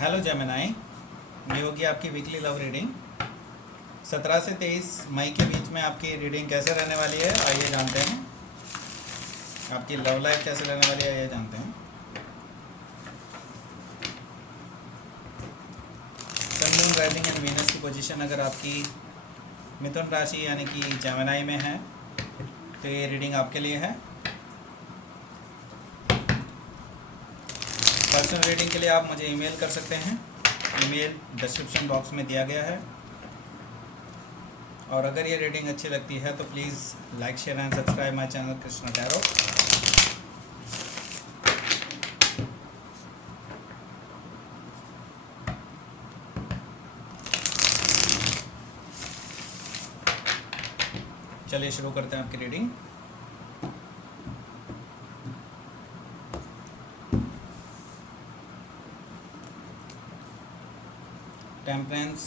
Hello Gemini, ये होगी आपकी वीकली लव रीडिंग। 17 से 23 मई के बीच में आपकी रीडिंग कैसे रहने वाली है आइए जानते हैं। आपकी लव लाइफ कैसे रहने वाली है आइए जानते हैं। Sun moon rising and Venus की पोजीशन अगर आपकी मिथुन राशि यानी कि जेमिनाई में है तो ये रीडिंग आपके लिए है। पर्सनल रीडिंग के लिए आप मुझे ईमेल कर सकते हैं, ईमेल डिस्क्रिप्शन बॉक्स में दिया गया है। और अगर ये रीडिंग अच्छी लगती है तो please like share and subscribe my channel Krishna tarot. चलिए शुरू करते हैं आपकी reading. Temperance,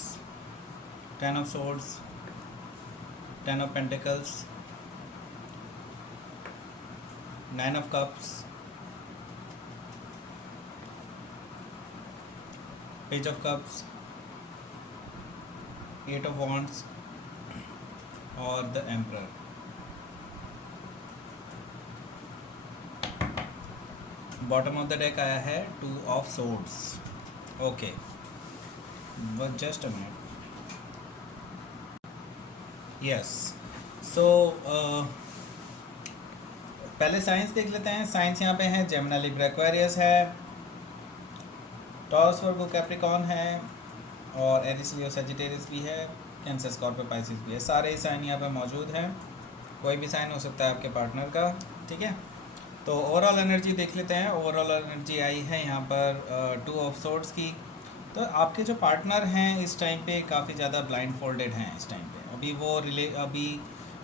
10 of swords, 10 of pentacles, 9 of cups, page of cups, 8 of wands और the emperor। Bottom of the deck आया है 2 of swords। Okay, but just a minute. Yes, so पहले signs देख लेते हैं। साइंस यहाँ पे है जेमिनी, लिब्रा, एक्वेरियस है, टॉरस, वर्गो, कैप्रिकॉर्न है और एरिस, लियो, सजिटेरियस भी है, कैंसर, स्कॉर्पियो, पाइसिस भी है। सारे ही साइन यहाँ पे मौजूद हैं। कोई भी साइन हो सकता है आपके पार्टनर का, ठीक है। तो ओवरऑल एनर्जी देख लेते हैं। ओवरऑल एनर्जी आई है यहाँ पर 2 ऑफ सोर्ड्स की। तो आपके जो पार्टनर हैं इस टाइम पे काफ़ी ज़्यादा ब्लाइंड फोल्डेड हैं इस टाइम पे। अभी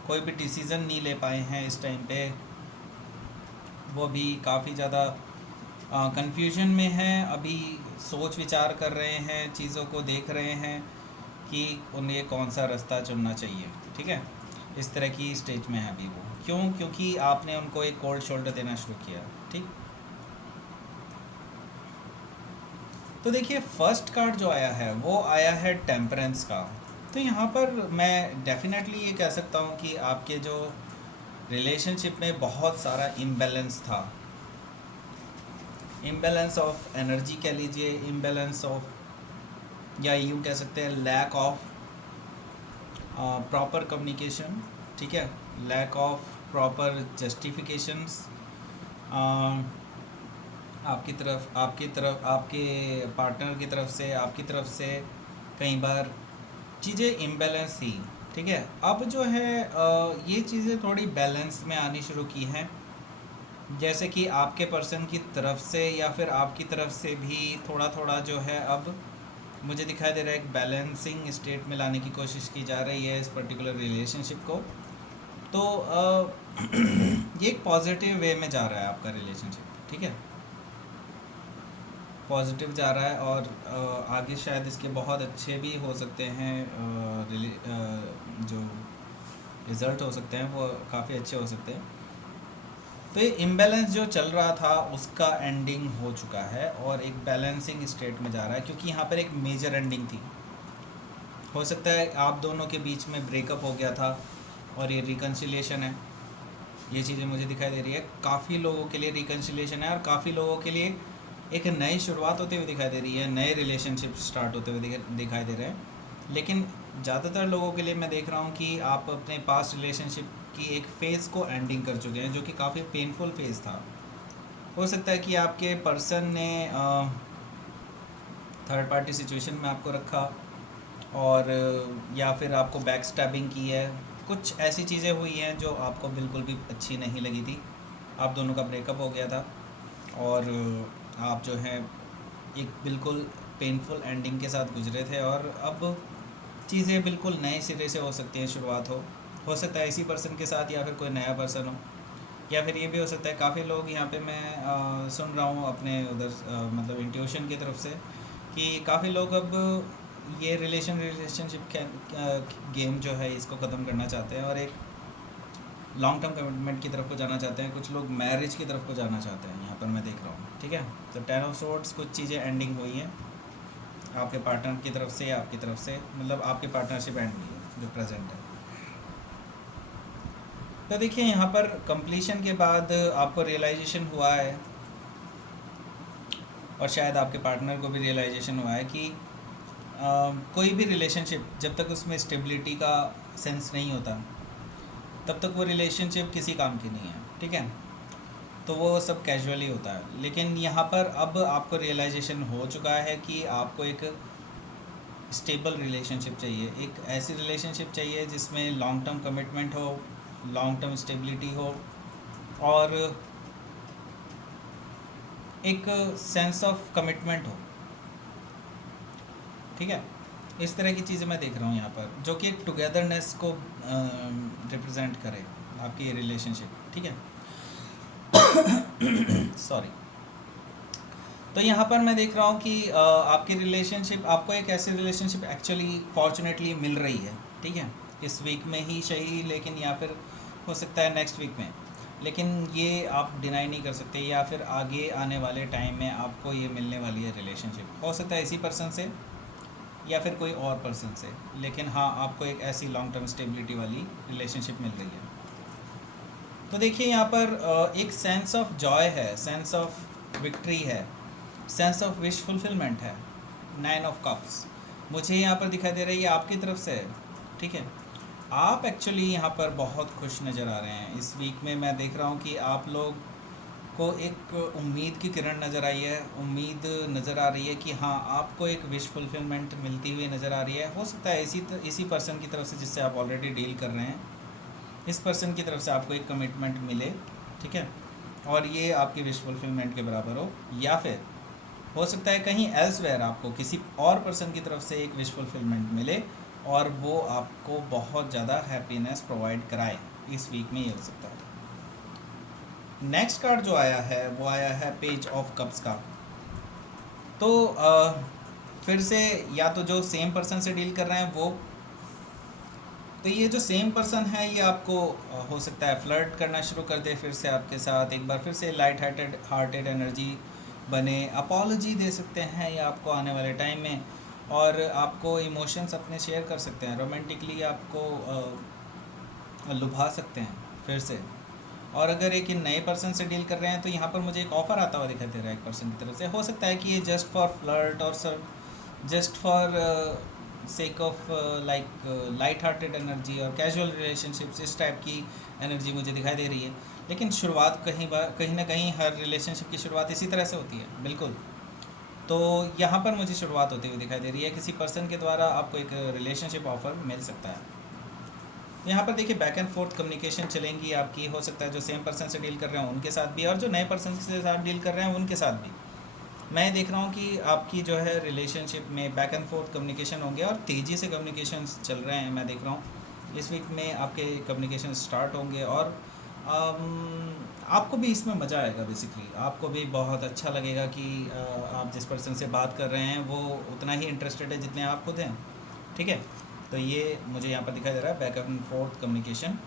कोई भी डिसीज़न नहीं ले पाए हैं इस टाइम पे। वो भी काफ़ी ज़्यादा कंफ्यूजन में हैं। अभी सोच विचार कर रहे हैं, चीज़ों को देख रहे हैं कि उन्हें कौन सा रास्ता चुनना चाहिए, ठीक है। इस तरह की स्टेज में है अभी वो। क्योंकि आपने उनको एक कोल्ड शोल्डर देना शुरू किया, ठीक। तो देखिए, फर्स्ट कार्ड जो आया है वो आया है टेम्परेंस का। तो यहाँ पर मैं डेफिनेटली ये कह सकता हूँ कि आपके जो रिलेशनशिप में बहुत सारा इम्बैलेंस था। इम्बैलेंस ऑफ एनर्जी कह लीजिए, इम्बैलेंस ऑफ, या यूँ कह सकते हैं लैक ऑफ प्रॉपर कम्युनिकेशन, ठीक है, लैक ऑफ प्रॉपर जस्टिफिकेशंस आपके आपके पार्टनर की तरफ से, आपकी तरफ से कई बार चीज़ें इम्बैलेंस थी, ठीक है। अब जो है ये चीज़ें थोड़ी बैलेंस में आनी शुरू की हैं। जैसे कि आपके पर्सन की तरफ से या फिर आपकी तरफ से भी थोड़ा थोड़ा जो है अब मुझे दिखाई दे रहा है एक बैलेंसिंग स्टेट में लाने की कोशिश की जा रही है इस पर्टिकुलर रिलेशनशिप को। तो ये एक पॉजिटिव वे में जा रहा है आपका रिलेशनशिप, ठीक है, पॉजिटिव जा रहा है। और आगे शायद इसके बहुत अच्छे भी हो सकते हैं, जो रिज़ल्ट हो सकते हैं वो काफ़ी अच्छे हो सकते हैं। तो ये इम्बैलेंस जो चल रहा था उसका एंडिंग हो चुका है और एक बैलेंसिंग स्टेट में जा रहा है, क्योंकि यहाँ पर एक मेजर एंडिंग थी। हो सकता है आप दोनों के बीच में ब्रेकअप हो गया था और ये रिकन्सिलिएशन है। ये चीज़ें मुझे दिखाई दे रही है। काफ़ी लोगों के लिए रिकन्सिलिएशन है और काफ़ी लोगों के लिए एक नई शुरुआत होते हुए दिखाई दे रही है, नए रिलेशनशिप स्टार्ट होते हुए दिखाई दे रहे हैं। लेकिन ज़्यादातर लोगों के लिए मैं देख रहा हूँ कि आप अपने पास्ट रिलेशनशिप की एक फ़ेज़ को एंडिंग कर चुके हैं, जो कि काफ़ी पेनफुल फेज़ था। हो सकता है कि आपके पर्सन ने थर्ड पार्टी सिचुएशन में आपको रखा और या फिर आपको बैक स्टैबिंग की है। कुछ ऐसी चीज़ें हुई हैं जो आपको बिल्कुल भी अच्छी नहीं लगी थी। आप दोनों का ब्रेकअप हो गया था और आप जो हैं एक बिल्कुल पेनफुल एंडिंग के साथ गुजरे थे और अब चीज़ें बिल्कुल नए सिरे से हो सकती हैं, शुरुआत हो सकता है इसी पर्सन के साथ या फिर कोई नया पर्सन हो, या फिर ये भी हो सकता है काफ़ी लोग यहाँ पे मैं सुन रहा हूँ अपने उधर मतलब इंट्यूशन की तरफ से कि काफ़ी लोग अब ये रिलेशनशिप गेम जो है इसको ख़त्म करना चाहते हैं और एक लॉन्ग टर्म कमिटमेंट की तरफ को जाना चाहते हैं। कुछ लोग मैरिज की तरफ को जाना चाहते हैं, यहाँ पर मैं देख रहा हूँ, ठीक है। तो 10 ऑफ सोर्ड्स, कुछ चीज़ें एंडिंग हुई हैं आपके पार्टनर की तरफ से या आपकी तरफ से, मतलब आपके पार्टनरशिप एंड भी है जो प्रेजेंट है। तो देखिए यहाँ पर कंप्लीशन के बाद आपको रियलाइजेशन हुआ है, और शायद आपके पार्टनर को भी रियलाइजेशन हुआ है कि कोई भी रिलेशनशिप जब तक उसमें स्टेबिलिटी का सेंस नहीं होता तब तक वो रिलेशनशिप किसी काम की नहीं है, ठीक है। तो वो सब कैजुअली होता है, लेकिन यहाँ पर अब आपको रियलाइजेशन हो चुका है कि आपको एक स्टेबल रिलेशनशिप चाहिए, एक ऐसी रिलेशनशिप चाहिए जिसमें लॉन्ग टर्म कमिटमेंट हो, लॉन्ग टर्म स्टेबिलिटी हो, और एक सेंस ऑफ कमिटमेंट हो, ठीक है। इस तरह की चीज़ें मैं देख रहा हूँ यहाँ पर, जो कि एक टुगेदरनेस को रिप्रेजेंट करे आपकी ये रिलेशनशिप, ठीक है। सॉरी। तो यहाँ पर मैं देख रहा हूँ कि आपकी रिलेशनशिप, आपको एक ऐसी रिलेशनशिप एक्चुअली फॉर्चुनेटली मिल रही है, ठीक है, इस वीक में ही सही, लेकिन या फिर हो सकता है नेक्स्ट वीक में, लेकिन ये आप डिनाई नहीं कर सकते, या फिर आगे आने वाले टाइम में आपको ये मिलने वाली है रिलेशनशिप, हो सकता है इसी पर्सन से या फिर कोई और पर्सन से, लेकिन हाँ आपको एक ऐसी लॉन्ग टर्म स्टेबिलिटी वाली रिलेशनशिप मिल रही है। तो देखिए यहाँ पर एक सेंस ऑफ जॉय है, सेंस ऑफ विक्ट्री है, सेंस ऑफ विश फुलफिलमेंट है, 9 ऑफ कप्स मुझे यहाँ पर दिखाई दे रही है आपकी तरफ से, ठीक है। आप एक्चुअली यहाँ पर बहुत खुश नज़र आ रहे हैं इस वीक में। मैं देख रहा हूँ कि आप लोग को एक उम्मीद की किरण नज़र आई है, उम्मीद नज़र आ रही है कि हाँ आपको एक विश फुलफिलमेंट मिलती हुई नज़र आ रही है। हो सकता है इसी पर्सन की तरफ से जिससे आप ऑलरेडी डील कर रहे हैं, इस पर्सन की तरफ से आपको एक कमिटमेंट मिले, ठीक है, और ये आपकी विश फुलफिलमेंट के बराबर हो, या फिर हो सकता है कहीं एल्सवेयर आपको किसी और पर्सन की तरफ से एक विश फुलफिलमेंट मिले और वो आपको बहुत ज़्यादा हैप्पीनेस प्रोवाइड कराए, इस वीक में ये हो सकता है। नेक्स्ट कार्ड जो आया है वो आया है पेज ऑफ कप्स का। तो फिर से या तो जो सेम पर्सन से डील कर रहे हैं वो, तो ये जो सेम पर्सन है ये आपको हो सकता है फ्लर्ट करना शुरू कर दे फिर से आपके साथ, एक बार फिर से लाइट हार्टेड एनर्जी बने, अपॉलॉजी दे सकते हैं ये आपको आने वाले टाइम में, और आपको इमोशंस अपने शेयर कर सकते हैं, रोमांटिकली आपको लुभा सकते हैं फिर से। और अगर एक नए पर्सन से डील कर रहे हैं तो यहाँ पर मुझे एक ऑफ़र आता हुआ दिखाई दे रहा है एक पर्सन की तरफ से। हो सकता है कि ये जस्ट फॉर फ्लर्ट और just for sake of light hearted energy और कैजुअल रिलेशनशिप्स, इस टाइप की एनर्जी मुझे दिखाई दे रही है। लेकिन शुरुआत कहीं ना कहीं हर रिलेशनशिप की शुरुआत इसी तरह से होती है, बिल्कुल। तो यहाँ पर मुझे शुरुआत होती हुई दिखाई दे रही है, किसी पर्सन के द्वारा आपको एक रिलेशनशिप ऑफर मिल सकता है। यहाँ पर देखिए बैक एंड फोर्थ कम्युनिकेशन चलेंगी आपकी, हो सकता है जो सेम पर्सन से डील कर रहे हैं उनके साथ भी, और जो नए पर्सन के साथ डील कर रहे हैं उनके साथ भी। मैं देख रहा हूँ कि आपकी जो है रिलेशनशिप में बैक एंड फोर्थ कम्युनिकेशन होंगे और तेज़ी से कम्युनिकेशन चल रहे हैं। मैं देख रहा हूँ इस वीक में आपके कम्युनिकेशन स्टार्ट होंगे, और आपको भी इसमें मज़ा आएगा। बेसिकली आपको भी बहुत अच्छा लगेगा कि आप जिस पर्सन से बात कर रहे हैं वो उतना ही इंटरेस्टेड है जितने आप खुद हैं, ठीक है। तो ये मुझे यहाँ पर दिखाई दे रहा है back and fourth communication,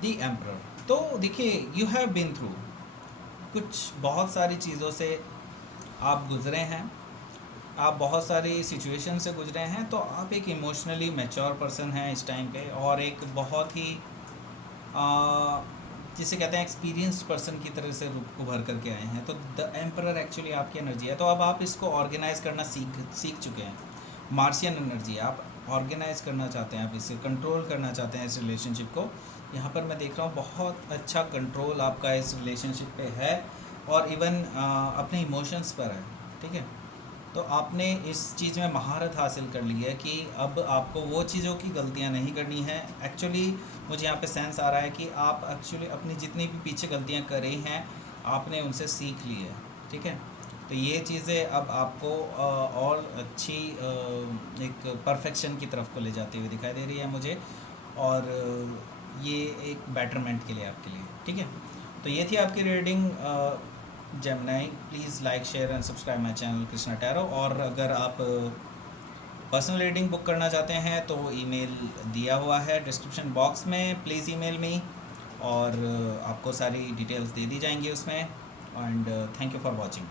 the emperor. तो देखिए यू हैव बीन थ्रू कुछ बहुत सारी चीज़ों से आप गुजरे हैं, आप बहुत सारी सिचुएशन से गुजरे हैं, तो आप एक इमोशनली मैच्योर पर्सन हैं इस टाइम पे, और एक बहुत ही जिसे कहते हैं एक्सपीरियंस्ड पर्सन की तरह से रूप को भर करके आए हैं। तो द एम्परर एक्चुअली आपकी एनर्जी है। तो अब आप इसको ऑर्गेनाइज करना सीख चुके हैं। मार्शियन एनर्जी, आप ऑर्गेनाइज करना चाहते हैं, आप इसे कंट्रोल करना चाहते हैं इस रिलेशनशिप को। यहाँ पर मैं देख रहा हूँ बहुत अच्छा कंट्रोल आपका इस रिलेशनशिप पे है, और इवन अपने इमोशंस पर है, ठीक है। तो आपने इस चीज़ में महारत हासिल कर ली है कि अब आपको वो चीज़ों की गलतियां नहीं करनी है। एक्चुअली मुझे यहाँ पे सेंस आ रहा है कि आप एक्चुअली अपनी जितनी भी पीछे गलतियां करी हैं आपने उनसे सीख ली है, ठीक है। तो ये चीज़ें अब आपको और अच्छी एक परफेक्शन की तरफ को ले जाती हुई दिखाई दे रही है मुझे, और ये एक बेटरमेंट के लिए आपके लिए, ठीक है। तो ये थी आपकी reading Gemini. Please like share and subscribe my channel Krishna tarot. और अगर आप पर्सनल रीडिंग बुक करना चाहते हैं तो ईमेल दिया हुआ है डिस्क्रिप्शन बॉक्स में, प्लीज़ ईमेल मी, और आपको सारी डिटेल्स दे दी जाएंगी उसमें। And thank you for watching.